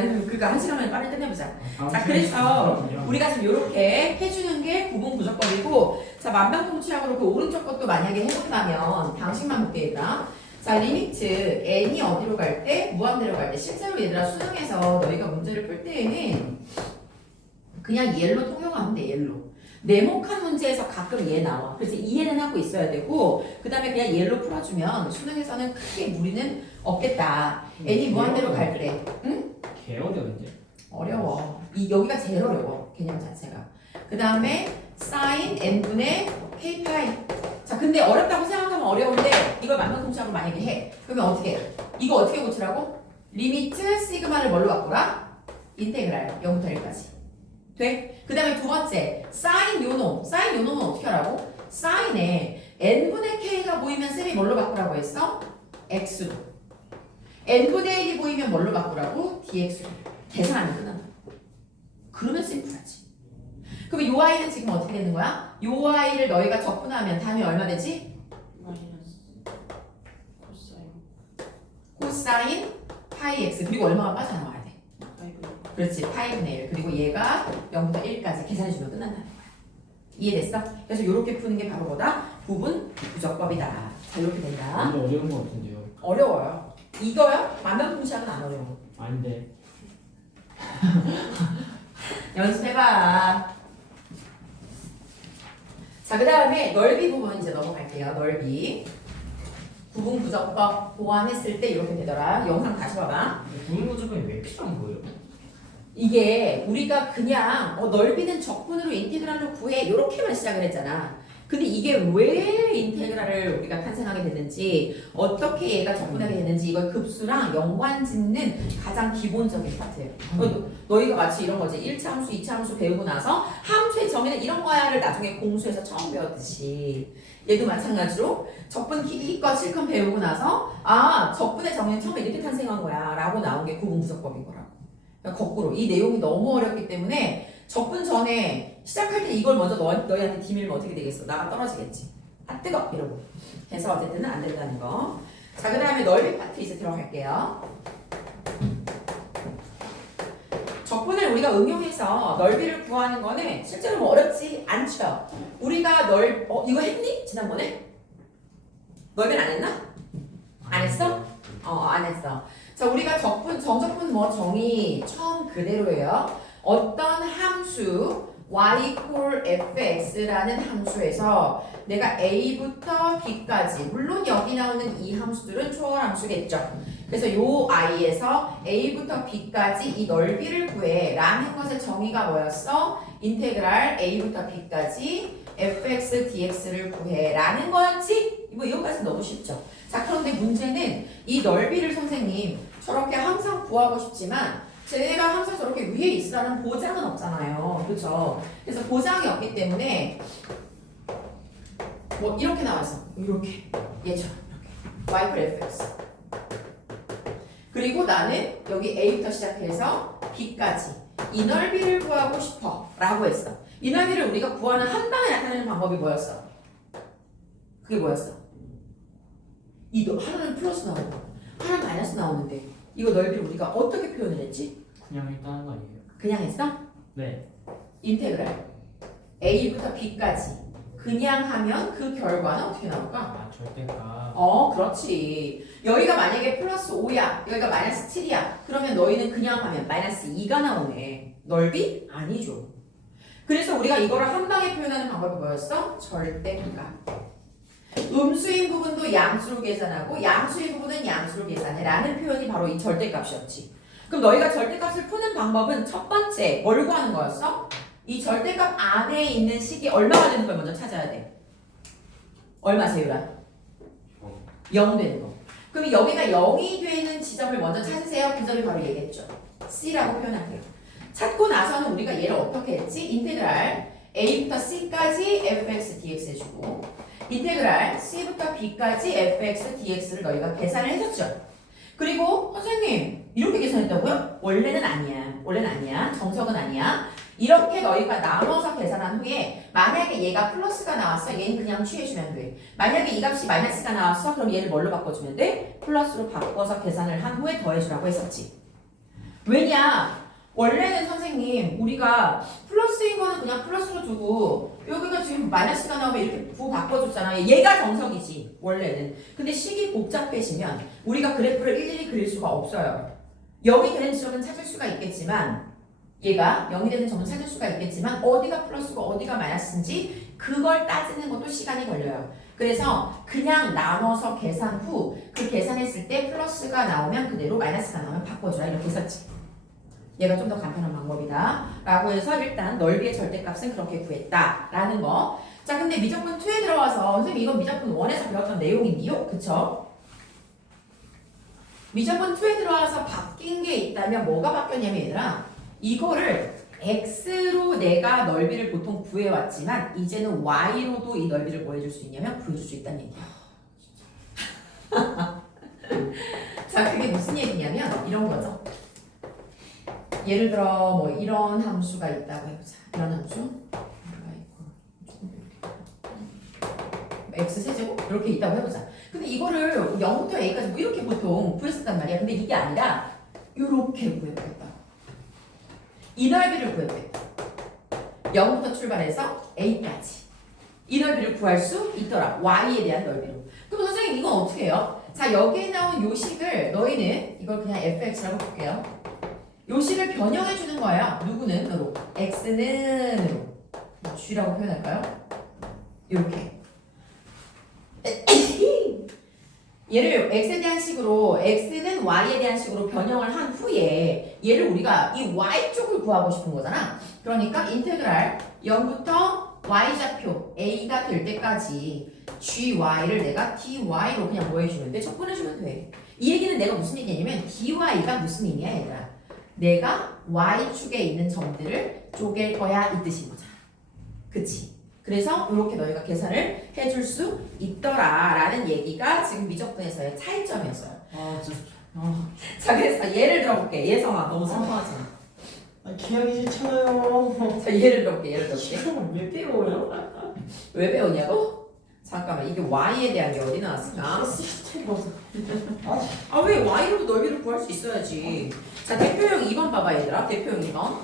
그러니까 한 시간만에 빨리 끝내보자. 자, 그래서 우리가 지금 이렇게 해주는 게 구분 부적법이고, 자, 만병통치약으로 그 오른쪽 것도 만약에 해본다면 방식만 볼게 얘들아. 자, 리미트 n이 어디로 갈 때, 무한대로 갈 때. 실제로 얘들아 수능에서 너희가 문제를 풀 때에는 그냥 얘로 통용하면 돼. 얘로. 네모칸 문제에서 가끔 얘 나와. 그래서 이해는 하고 있어야 되고, 그 다음에 그냥 얘로 풀어주면 수능에서는 크게 무리는 없겠다. n이 무한대로 갈 때. 응? 개 어려운데. 어려워. 여기가 제일 어려워. 개념 자체가. 그 다음에 sin n분의 k파이. 자, 근데 어렵다고 생각하면 어려운데 이걸 만병통치약으로 만약에 해. 그러면 어떻게 해? 이거 어떻게 고치라고? 리미트 시그마를 뭘로 바꾸라? 인테그랄 0부터 1까지. 돼? 그 다음에 두 번째 sin 요놈. sin 요놈은 어떻게 하라고? sin에 n분의 k가 보이면 쌤이 뭘로 바꾸라고 했어? x로. n분의 1이 보이면 뭘로 바꾸라고? dx로. 계산하면 끝난다. 그러면 심플하지. 그럼 요 아이는 지금 어떻게 되는 거야? 요 아이를 너희가 적분하면 답이 얼마 되지? 마이너스 코사인 코사인 파이 x. 그리고 얼마가 빠져나와야 돼? 5 그렇지. 파이분의 1. 그리고 얘가 0부터 1까지 계산해주면 끝난다는 거야. 이해됐어? 그래서 이렇게 푸는 게 바로 뭐다? 부분 부적법이다. 자, 이렇게 된다. 너무 어려운 거 같은데요. 어려워요. 이거요? 만병통치약은 안 어려워. 아닌데. 연습해봐. 자, 그 다음에 넓이 부분 이제 넘어갈게요. 넓이. 부분 부적법 보완했을 때 이렇게 되더라. 영상 다시 봐봐. 구분 무조건이 왜 필요한 거예요? 이게 우리가 그냥 넓이는 적분으로 인테그랄로 구해 이렇게만 시작을 했잖아. 근데 이게 왜 인테그랄을 우리가 탄생하게 됐는지, 어떻게 얘가 적분하게 됐는지, 이걸 급수랑 연관 짓는 가장 기본적인 파트예요. 너희가 마치 이런 거지. 1차 함수, 2차 함수 배우고 나서 함수의 정의는 이런 거야를 나중에 공수에서 처음 배웠듯이, 얘도 마찬가지로 적분 기껏 실컷 배우고 나서 적분의 정의는 처음에 이렇게 탄생한 거야 라고 나온 게 구분 부적법인 거라고. 그러니까 거꾸로 이 내용이 너무 어렵기 때문에 적분 전에 시작할 때 이걸 먼저 너희한테 디밀면 어떻게 되겠어? 나가 떨어지겠지. 뜨거! 이러고. 해서 어쨌든 안 된다는 거. 자, 그 다음에 넓이 파트 이제 들어갈게요. 적분을 우리가 응용해서 넓이를 구하는 거는 실제로 뭐 어렵지 않죠. 우리가 이거 했니? 지난번에? 넓이는 안 했나? 안 했어? 안 했어. 자, 우리가 정적분 정의 처음 그대로예요. 어떤 함수 y equal fx라는 함수에서 내가 a부터 b까지, 물론 여기 나오는 이 함수들은 초월 함수겠죠. 그래서 요 i에서 a부터 b까지 이 넓이를 구해 라는 것의 정의가 뭐였어? 인테그랄 a부터 b까지 fx dx를 구해 라는 거였지? 이거까지 너무 쉽죠. 자, 그런데 문제는 이 넓이를 선생님 저렇게 항상 구하고 싶지만 쟤네가 항상 저렇게 위에 있으라는 보장은 없잖아요. 그렇죠? 그래서 보장이 없기 때문에 뭐 이렇게 나왔어. 이렇게 얘처럼 이렇게 y fx. 그리고 나는 여기 a부터 시작해서 b까지 이 넓이를 구하고 싶어 라고 했어. 이 넓이를 우리가 구하는 한 방에 나타내는 방법이 뭐였어? 그게 뭐였어? 하나는 플러스 나오고 하나는 마이너스 나오는데 이거 넓이를 우리가 어떻게 표현을 했지? 그냥 일단 거 아니에요? 그냥 했어? 네. 인테그랄 a부터 b까지 그냥 하면 그 결과는 어떻게 나올까? 절대값. 그렇지. 여기가 만약에 플러스 5야 여기가 마이너스 7이야 그러면 너희는 그냥 하면 마이너스 2가 나오네. 넓이? 아니죠. 그래서 우리가 이거를 한 방에 표현하는 방법이 뭐였어? 절대값. 음수인 부분도 양수로 계산하고 양수인 부분은 양수로 계산해 라는 표현이 바로 이 절대값이었지. 그럼 너희가 절대값을 푸는 방법은 첫 번째 뭘 구하는 거였어? 이 절대값 안에 있는 식이 얼마가 되는 걸 먼저 찾아야 돼. 얼마 세율아? 0 되는 거. 그럼 여기가 0이 되는 지점을 먼저 찾으세요. 그 점이 바로 얘겠죠. C라고 표현할게요. 찾고 나서는 우리가 얘를 어떻게 했지? 인테그랄 A부터 C까지 fx dx 해주고 인테그랄 C부터 B까지 fx dx를 너희가 계산을 해줬죠. 그리고 선생님 이렇게 계산했다고요? 원래는 아니야. 정석은 아니야. 이렇게 너희가 나눠서 계산한 후에 만약에 얘가 플러스가 나왔어. 얘는 그냥 취해주면 돼. 만약에 이 값이 마이너스가 나왔어. 그럼 얘를 뭘로 바꿔주면 돼? 플러스로 바꿔서 계산을 한 후에 더해주라고 했었지. 왜냐? 원래는 선생님 우리가 플러스인 거는 그냥 플러스로 두고 여기가 지금 마이너스가 나오면 이렇게 부호 바꿔줬잖아요. 얘가 정석이지 원래는. 근데 식이 복잡해지면 우리가 그래프를 일일이 그릴 수가 없어요. 0이 되는 지점은 찾을 수가 있겠지만 얘가 0이 되는 점은 찾을 수가 있겠지만 어디가 플러스고 어디가 마이너스인지 그걸 따지는 것도 시간이 걸려요. 그래서 그냥 나눠서 계산 후 그 계산했을 때 플러스가 나오면 그대로 마이너스가 나오면 바꿔줘라 이렇게 썼지. 얘가 좀 더 간편한 방법이다 라고 해서 일단 넓이의 절대값은 그렇게 구했다 라는 거. 자 근데 미적분 2에 들어와서 선생님 이건 미적분 1에서 배웠던 내용인데요 그쵸? 미적분 2에 들어와서 바뀐 게 있다면 뭐가 바뀌었냐면 얘들아 이거를 x로 내가 넓이를 보통 구해왔지만 이제는 y로도 이 넓이를 뭐 해줄 수 있냐면 구해줄 수 있다는 얘기야. 자 그게 무슨 얘기냐면 이런 거죠. 예를 들어 뭐 이런 함수가 있다고 해보자. 이런 함수 x 세제곱 이렇게 있다고 해보자. 근데 이거를 0부터 a까지 뭐 이렇게 보통 구했었단 말이야. 근데 이게 아니라 이렇게 구해보겠다. 이 넓이를 구해보겠다. 0부터 출발해서 a까지 이 넓이를 구할 수 있더라. y에 대한 넓이로. 그럼 선생님 이건 어떻게 해요? 자 여기에 나온 요 식을 너희는 이걸 그냥 fx라고 볼게요. 요 식을 변형해 주는 거예요. 누구는 으로 x는 으로 g라고 표현할까요? 이렇게 얘를 x에 대한 식으로 x는 y에 대한 식으로 변형을 한 후에 얘를 우리가 이 y쪽을 구하고 싶은 거잖아. 그러니까 인테그랄 0부터 y좌표 a가 될 때까지 gy를 내가 dy로 그냥 뭐 해주면 돼? 적분해주면 돼. 이 얘기는 내가 무슨 얘기냐면 dy가 무슨 의미야 얘들아? 내가 y축에 있는 점들을 쪼갤 거야 이 뜻인 거잖아. 그치? 그래서 이렇게 너희가 계산을 해줄 수 있더라라는 얘기가 지금 미적분에서의 차이점이었어요. 아 진짜. 자 그래서 예를 들어볼게. 예성아 너무 상상하지 마. 아 기억이 싫잖아요. 자 예를 들어볼게. 시간을 왜 배워요? 왜 배우냐고? 잠깐만 이게 y에 대한 게 어디 나왔을까? 시스템이 아 왜 y로도 넓이를 구할 수 있어야지. 자 대표형 2번 봐봐 얘들아. 대표형 2번.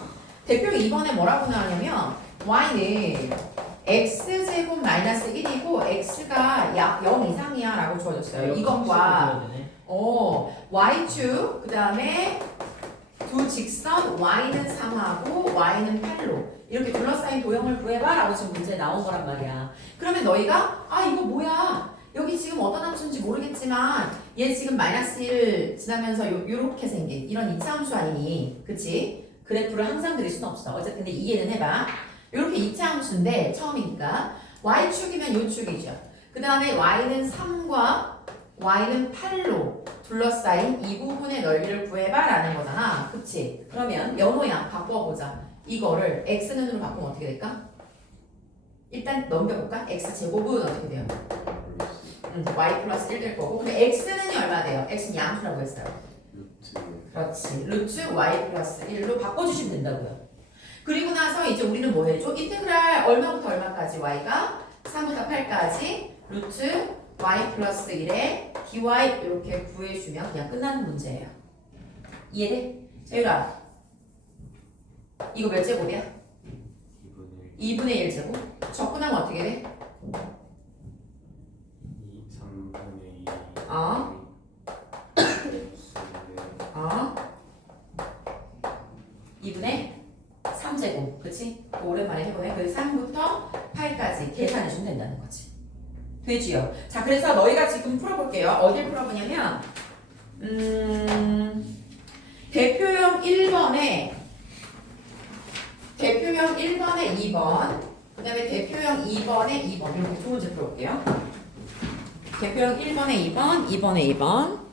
대표형 2번에 뭐라고 나왔냐면 y는 x제곱 마이너스 1이고 x가 약 0 이상이야 라고 주어졌어요. 이것과 y축 그 다음에 두 직선 y는 3하고 y는 8로 이렇게 둘러싸인 도형을 구해봐 라고 지금 문제에 나온 거란 말이야. 그러면 너희가 아 이거 뭐야 여기 지금 어떤 함수인지 모르겠지만 얘 지금 마이너스 1 지나면서 요렇게 생긴 이런 이차함수 아니니 그치? 그래프를 항상 그릴 수는 없어. 어쨌든 근데 이해는 해봐. 이렇게 이차함수인데 처음이니까 y축이면 요축이죠. 그 다음에 y는 3과 y는 8로 둘러싸인 이 부분의 넓이를 구해봐 라는 거잖아. 그치? 그러면 연호야 바꿔보자. 이거를 x는으로 바꾸면 어떻게 될까? 일단 넘겨볼까? x제곱은 어떻게 돼요? y 플러스 1 될 거고 근데 x는이 얼마 돼요? x는 양수라고 했어요. 그렇지. 루트 y 플러스 1로 바꿔주시면 된다고요. 그리고 나서 이제 우리는 뭐 해줘? 인테그랄 얼마부터 얼마까지 y가 3부터 8까지 루트 y 플러스 1에 dy 이렇게 구해주면 그냥 끝나는 문제예요. 이해돼? 재율아 이거 몇 제곱이야? 2분의 1 제곱? 적분하면 어떻게 돼? 3분의 2 어? 2분의 3제곱 그치? 오랜만에 해보네. 그래서 3부터 8까지 계산해주면 된다는 거지. 되지요? 자 그래서 너희가 지금 풀어볼게요. 어딜 풀어보냐면 대표형 1번에 2번 그 다음에 대표형 2번에 2번 이렇게 두 문제 풀어볼게요. 대표형 1번에 2번 2번에 2번